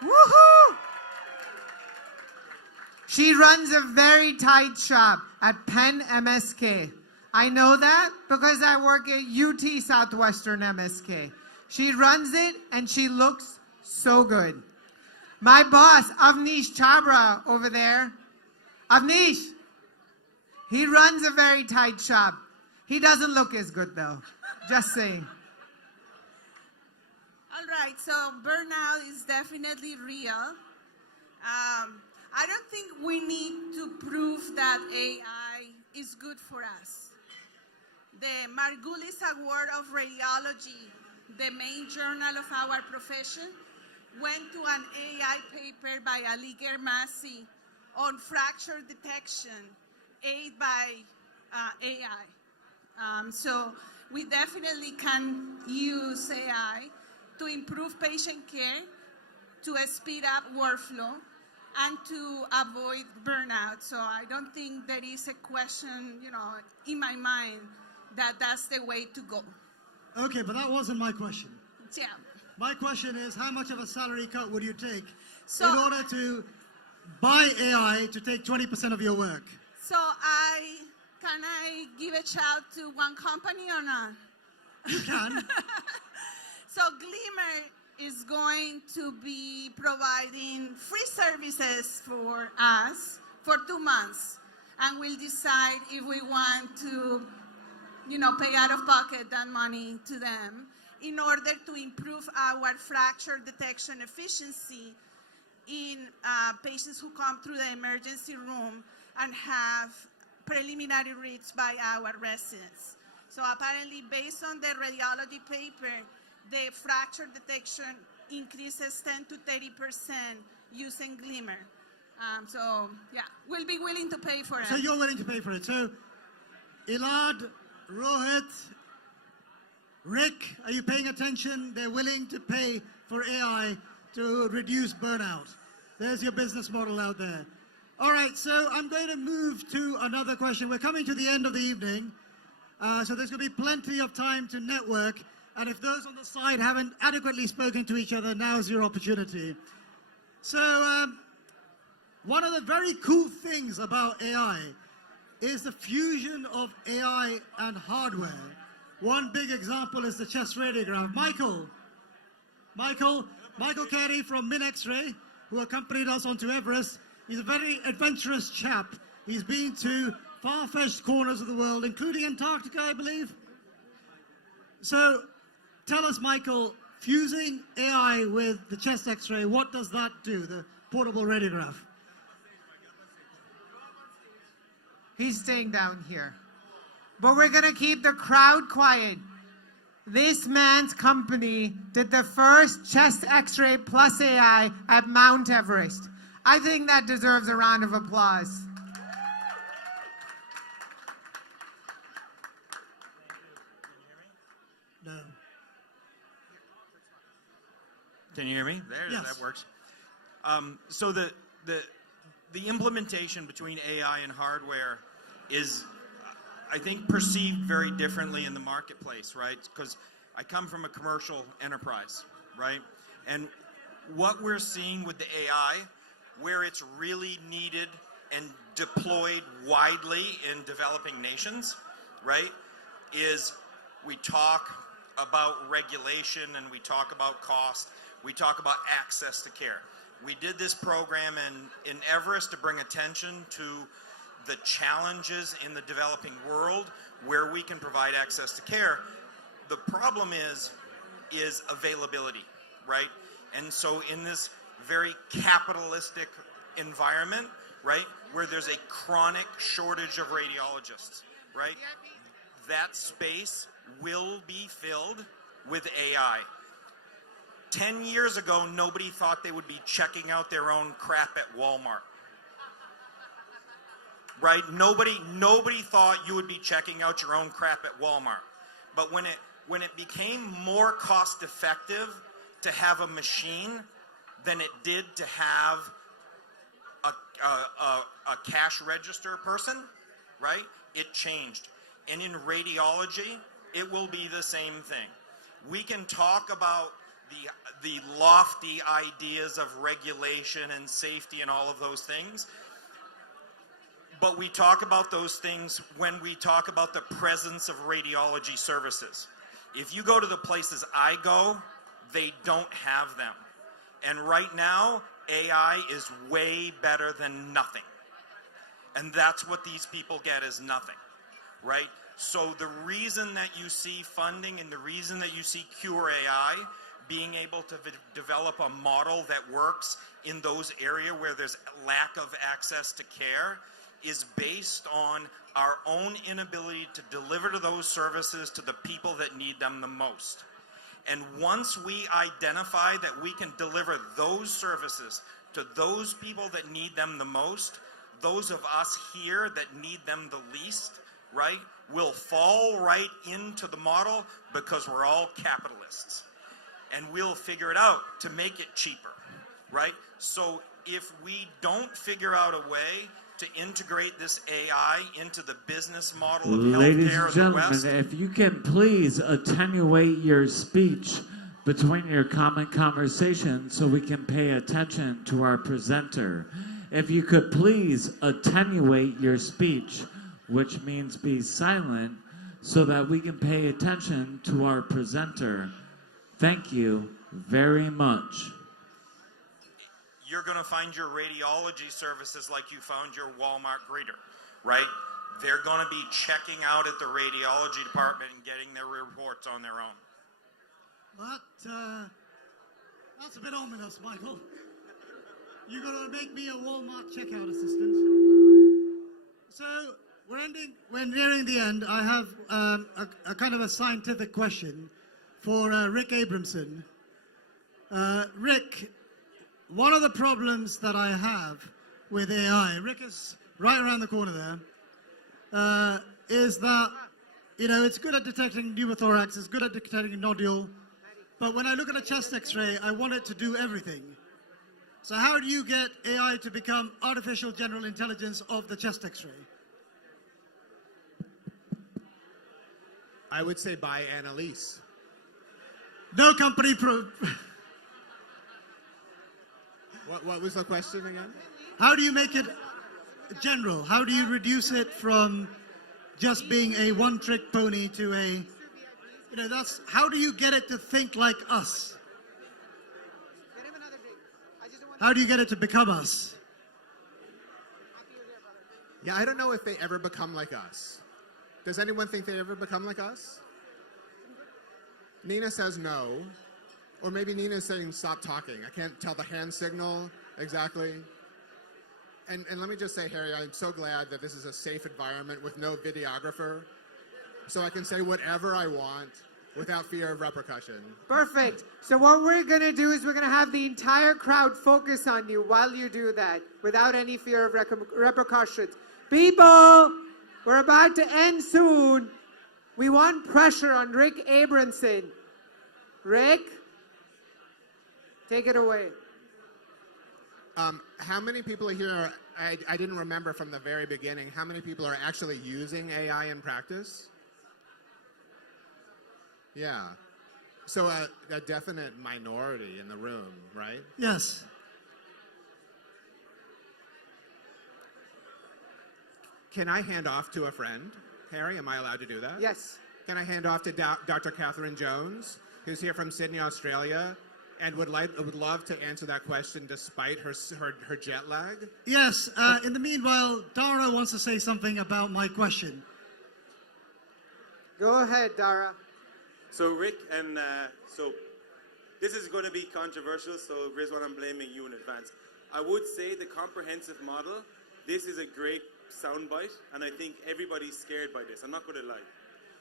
Woohoo! She runs a very tight shop at Penn MSK. I know that because I work at UT Southwestern MSK. She runs it and she looks so good. My boss, Avnish Chabra over there. Avnish, he runs a very tight shop. He doesn't look as good though. Just saying. All right, so burnout is definitely real. I don't think we need to prove that AI is good for us. The Margulis Award of Radiology, the main journal of our profession, went to an AI paper by Ali Germasi on fracture detection, aided by AI. So we definitely can use AI to improve patient care, to speed up workflow, and to avoid burnout. So I don't think there is a question, in my mind that that's the way to go. Okay, but that wasn't my question. Yeah. My question is, how much of a salary cut would you take So- in order to buy AI to take 20% of your work? So can I give a shout to one company or not? You can. So Glimmer is going to be providing free services for us for 2 months, and we'll decide if we want to, pay out of pocket that money to them in order to improve our fracture detection efficiency in patients who come through the emergency room and have preliminary reads by our residents. So apparently, based on the radiology paper, the fracture detection increases 10 to 30% using Glimmer. We'll be willing to pay for it. So you're willing to pay for it. So Elad, Rohit, Rick, are you paying attention? They're willing to pay for AI to reduce burnout. There's your business model out there. All right, so I'm going to move to another question. We're coming to the end of the evening, so there's going to be plenty of time to network. And if those on the side haven't adequately spoken to each other, now's your opportunity. So one of the very cool things about AI is the fusion of AI and hardware. One big example is the chest radiograph. Michael Carey from MinX-Ray, who accompanied us onto Everest. He's a very adventurous chap. He's been to far-fetched corners of the world, including Antarctica, I believe. So tell us, Michael, fusing AI with the chest X-ray, what does that do, the portable radiograph? He's staying down here. But we're going to keep the crowd quiet. This man's company did the first chest X-ray plus AI at Mount Everest. I think that deserves a round of applause. No. Can you hear me? There, yes. That works. So the implementation between AI and hardware is, I think, perceived very differently in the marketplace, right? Because I come from a commercial enterprise, right? And what we're seeing with the AI, where it's really needed and deployed widely in developing nations, right, is we talk about regulation and we talk about cost. We talk about access to care. We did this program in Everest to bring attention to the challenges in the developing world where we can provide access to care. The problem is availability, right? And so in this very capitalistic environment, right, where there's a chronic shortage of radiologists, right, that space will be filled with AI. 10 years ago, nobody thought they would be checking out their own crap at Walmart. Right? Nobody thought you would be checking out your own crap at Walmart. But when it became more cost effective to have a machine than it did to have a cash register person, right? It changed. And in radiology, it will be the same thing. We can talk about the lofty ideas of regulation and safety and all of those things, but we talk about those things when we talk about the presence of radiology services. If you go to the places I go, they don't have them. And right now, AI is way better than nothing. And that's what these people get, is nothing, right? So the reason that you see funding and the reason that you see Cure AI being able to develop a model that works in those areas where there's lack of access to care is based on our own inability to deliver to those services to the people that need them the most. And once we identify that we can deliver those services to those people that need them the most, those of us here that need them the least, right, will fall right into the model because we're all capitalists. And we'll figure it out to make it cheaper, right? So if we don't figure out a way to integrate this AI into the business model of Ladies healthcare and in the West, gentlemen, if you can please attenuate your speech between your common conversation so we can pay attention to our presenter. If you could please attenuate your speech, which means be silent, so that we can pay attention to our presenter. Thank you very much. you're going to find your radiology services like you found your Walmart greeter, right? They're going to be checking out at the radiology department and getting their reports on their own. That's a bit ominous, Michael. You're going to make me a Walmart checkout assistant. So we're nearing the end. I have a kind of a scientific question for Rick Abramson. Rick, one of the problems that I have with AI, Rick is right around the corner there, is that, it's good at detecting pneumothorax, it's good at detecting a nodule, but when I look at a chest x-ray, I want it to do everything. So how do you get AI to become artificial general intelligence of the chest x-ray? I would say buy Annalise. No company What was the question again? How do you make it general? How do you reduce it from just being a one-trick pony to a, how do you get it to think like us? How do you get it to become us? Yeah, I don't know if they ever become like us. Does anyone think they ever become like us? Nina says no. Or maybe Nina's saying stop talking. I can't tell the hand signal exactly. And let me just say, Harry, I'm so glad that this is a safe environment with no videographer. So I can say whatever I want without fear of repercussion. Perfect. So what we're going to do is we're going to have the entire crowd focus on you while you do that without any fear of repercussions. People, we're about to end soon. We want pressure on Rick Abramson. Rick, take it away. How many people here, I didn't remember from the very beginning, how many people are actually using AI in practice? Yeah. So a definite minority in the room, right? Yes. Can I hand off to a friend? Harry, am I allowed to do that? Yes. Can I hand off to Dr. Catherine Jones, who's here from Sydney, Australia, and would love to answer that question despite her jet lag? Yes. In the meanwhile, Dara wants to say something about my question. Go ahead, Dara. So Rick, and so this is going to be controversial, so Rizwan, I'm blaming you in advance. I would say the comprehensive model, this is a great soundbite, and I think everybody's scared by this. I'm not going to lie.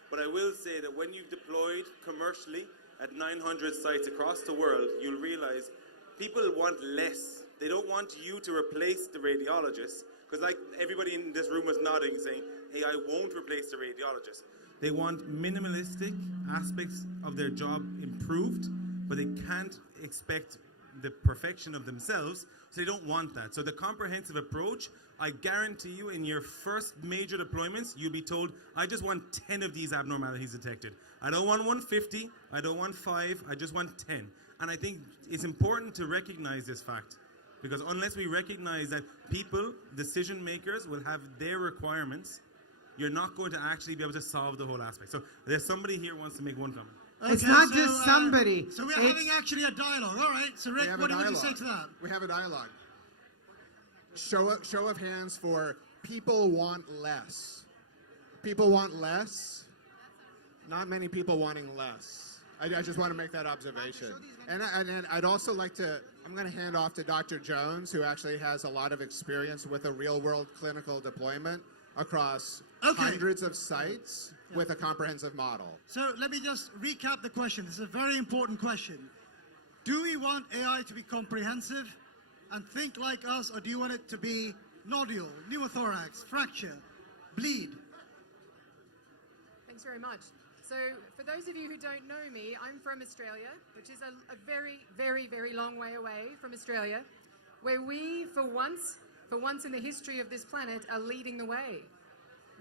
But I will say that when you've deployed commercially at 900 sites across the world, you'll realize people want less. They don't want you to replace the radiologist, because like everybody in this room was nodding, saying, hey, I won't replace the radiologist. They want minimalistic aspects of their job improved, but they can't expect the perfection of themselves, so they don't want that. So the comprehensive approach, I guarantee you in your first major deployments, you'll be told, I just want 10 of these abnormalities detected. I don't want 150, I don't want 5, I just want 10. And I think it's important to recognize this fact, because unless we recognize that people, decision makers, will have their requirements, you're not going to actually be able to solve the whole aspect. So there's somebody here who wants to make one comment. It's not just somebody. So we're having actually a dialogue. All right. So Rick, what do you say to that? We have a dialogue. Show of hands for people want less. People want less. Not many people wanting less. I just want to make that observation. And I'd also like to, I'm going to hand off to Dr. Jones, who actually has a lot of experience with a real-world clinical deployment across hundreds of sites with a comprehensive model. So let me just recap the question. This is a very important question. Do we want AI to be comprehensive and think like us, or do you want it to be nodule, pneumothorax, fracture, bleed? Thanks very much. So for those of you who don't know me, I'm from Australia, which is a very, very, very long way away from Australia, where we, for once in the history of this planet, are leading the way.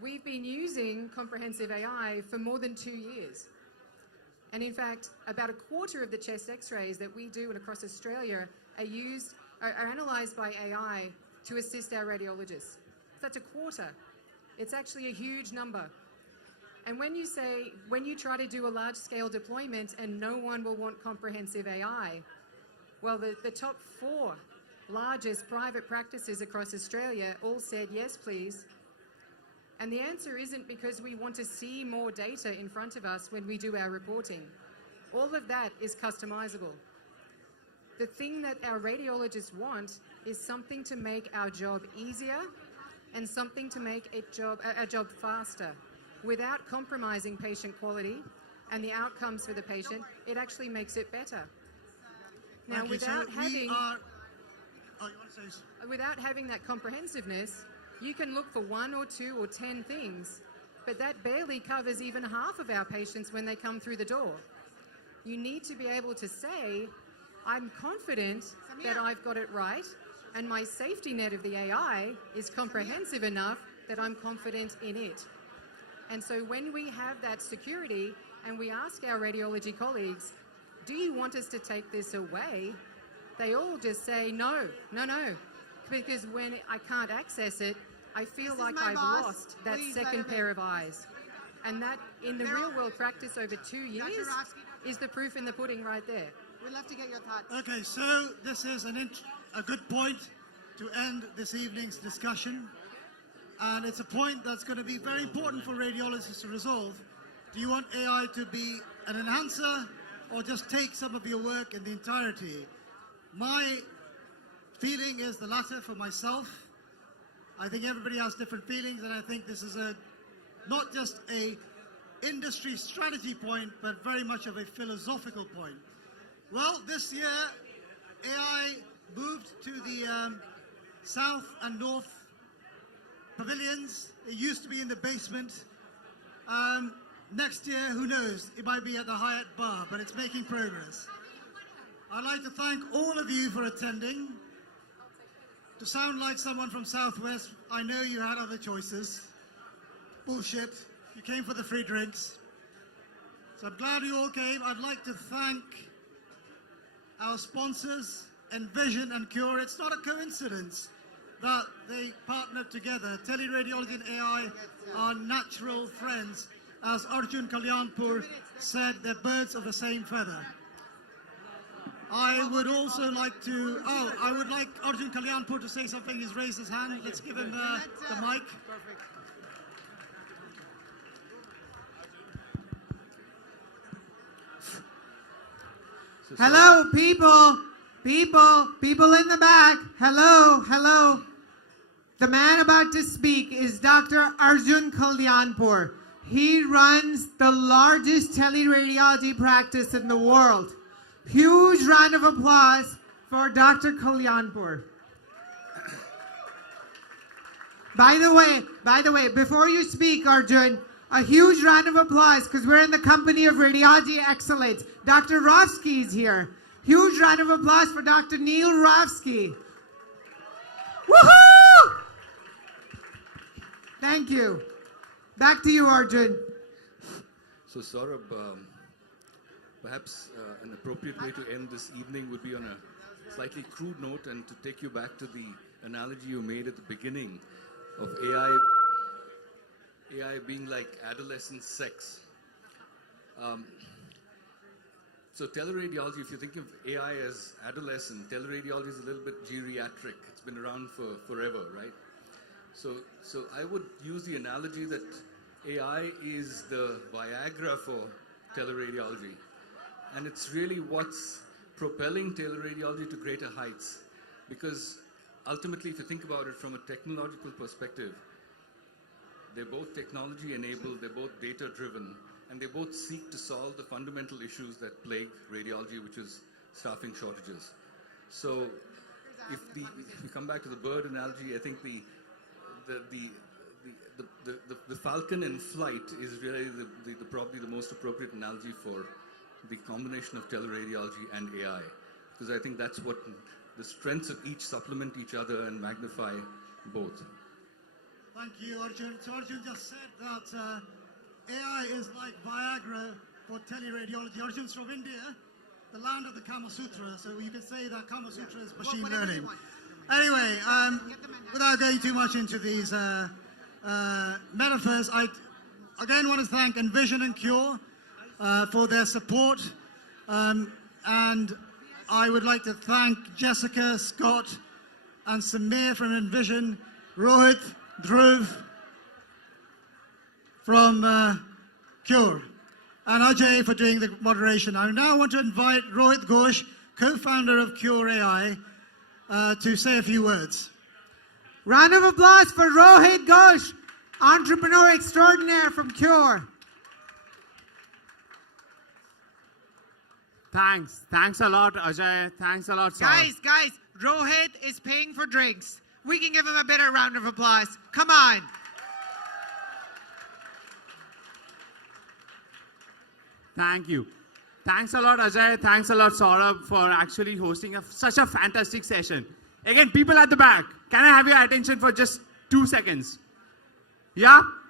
We've been using comprehensive AI for more than 2 years. And in fact, about a quarter of the chest x-rays that we do across Australia are analysed by AI to assist our radiologists. That's a quarter. It's actually a huge number. And when you try to do a large-scale deployment and no one will want comprehensive AI, well, the top 4 largest private practices across Australia all said, yes, please. And the answer isn't because we want to see more data in front of us when we do our reporting. All of that is customizable. The thing that our radiologists want is something to make our job easier and something to make our job faster. Without compromising patient quality and the outcomes for the patient, it actually makes it better. Now, without having that comprehensiveness, you can look for 1 or 2 or 10 things, but that barely covers even half of our patients when they come through the door. You need to be able to say, I'm confident that I've got it right, and my safety net of the AI is comprehensive enough that I'm confident in it. And so when we have that security and we ask our radiology colleagues, do you want us to take this away? They all just say, no, because when I can't access it, I feel like I've lost that second pair of eyes. And that, in the real world practice over 2 years, is the proof in the pudding right there. We'd love to get your thoughts. Okay, so this is a good point to end this evening's discussion. And it's a point that's going to be very important for radiologists to resolve. Do you want AI to be an enhancer or just take some of your work in the entirety? My feeling is the latter for myself. I think everybody has different feelings, and I think this is not just a industry strategy point, but very much of a philosophical point. Well, this year, AI moved to the south and north pavilions. It used to be in the basement. Next year, who knows? It might be at the Hyatt Bar, but it's making progress. I'd like to thank all of you for attending. To sound like someone from Southwest, I know you had other choices. Bullshit. You came for the free drinks. So I'm glad you all came. I'd like to thank our sponsors, Envision and Cure. It's not a coincidence that they partnered together. Teleradiology and AI are natural friends. As Arjun Kalyanpur said, they're birds of the same feather. I would also like to, I would like Arjun Kalyanpur to say something. He's raised his hand. Let's give him the mic. Hello, people in the back. Hello. The man about to speak is Dr. Arjun Kalyanpur. He runs the largest teleradiology practice in the world. Huge round of applause for Dr. Kalyanpur. By the way, before you speak, Arjun, a huge round of applause because we're in the company of radiology excellence. Dr. Rofsky is here. Huge round of applause for Dr. Neil Rofsky. Woohoo! Thank you. Back to you, Arjun. So, Saurabh, perhaps an appropriate way to end this evening would be on a slightly crude note and to take you back to the analogy you made at the beginning of AI being like adolescent sex. So teleradiology, if you think of AI as adolescent, teleradiology is a little bit geriatric. It's been around for forever, right? So I would use the analogy that AI is the Viagra for teleradiology. and it's really what's propelling teleradiology to greater heights. Because ultimately, if you think about it from a technological perspective, they're both technology enabled, they're both data driven, and they both seek to solve the fundamental issues that plague radiology, which is staffing shortages. So if we come back to the bird analogy, I think the falcon in flight is really probably the most appropriate analogy for the combination of teleradiology and AI, because I think that's what the strengths of each supplement each other and magnify both. Thank you, Arjun. So Arjun just said that AI is like Viagra for teleradiology. Arjun's from India, the land of the Kama Sutra, so you can say that Kama Sutra is machine learning. Anyway, without going too much into these metaphors, I again want to thank Envision and Cure for their support, and I would like to thank Jessica, Scott, and Samir from Envision, Rohit, Dhruv from Cure, and Ajay for doing the moderation. I now want to invite Rohit Ghosh, co-founder of Cure AI, to say a few words. Round of applause for Rohit Ghosh, entrepreneur extraordinaire from Cure. Thanks a lot, Ajay. Thanks a lot, Saurabh. Guys, Rohit is paying for drinks. We can give him a better round of applause. Come on. Thank you. Thanks a lot, Ajay. Thanks a lot, Saurabh, for actually hosting such a fantastic session. Again, people at the back, can I have your attention for just 2 seconds? Yeah?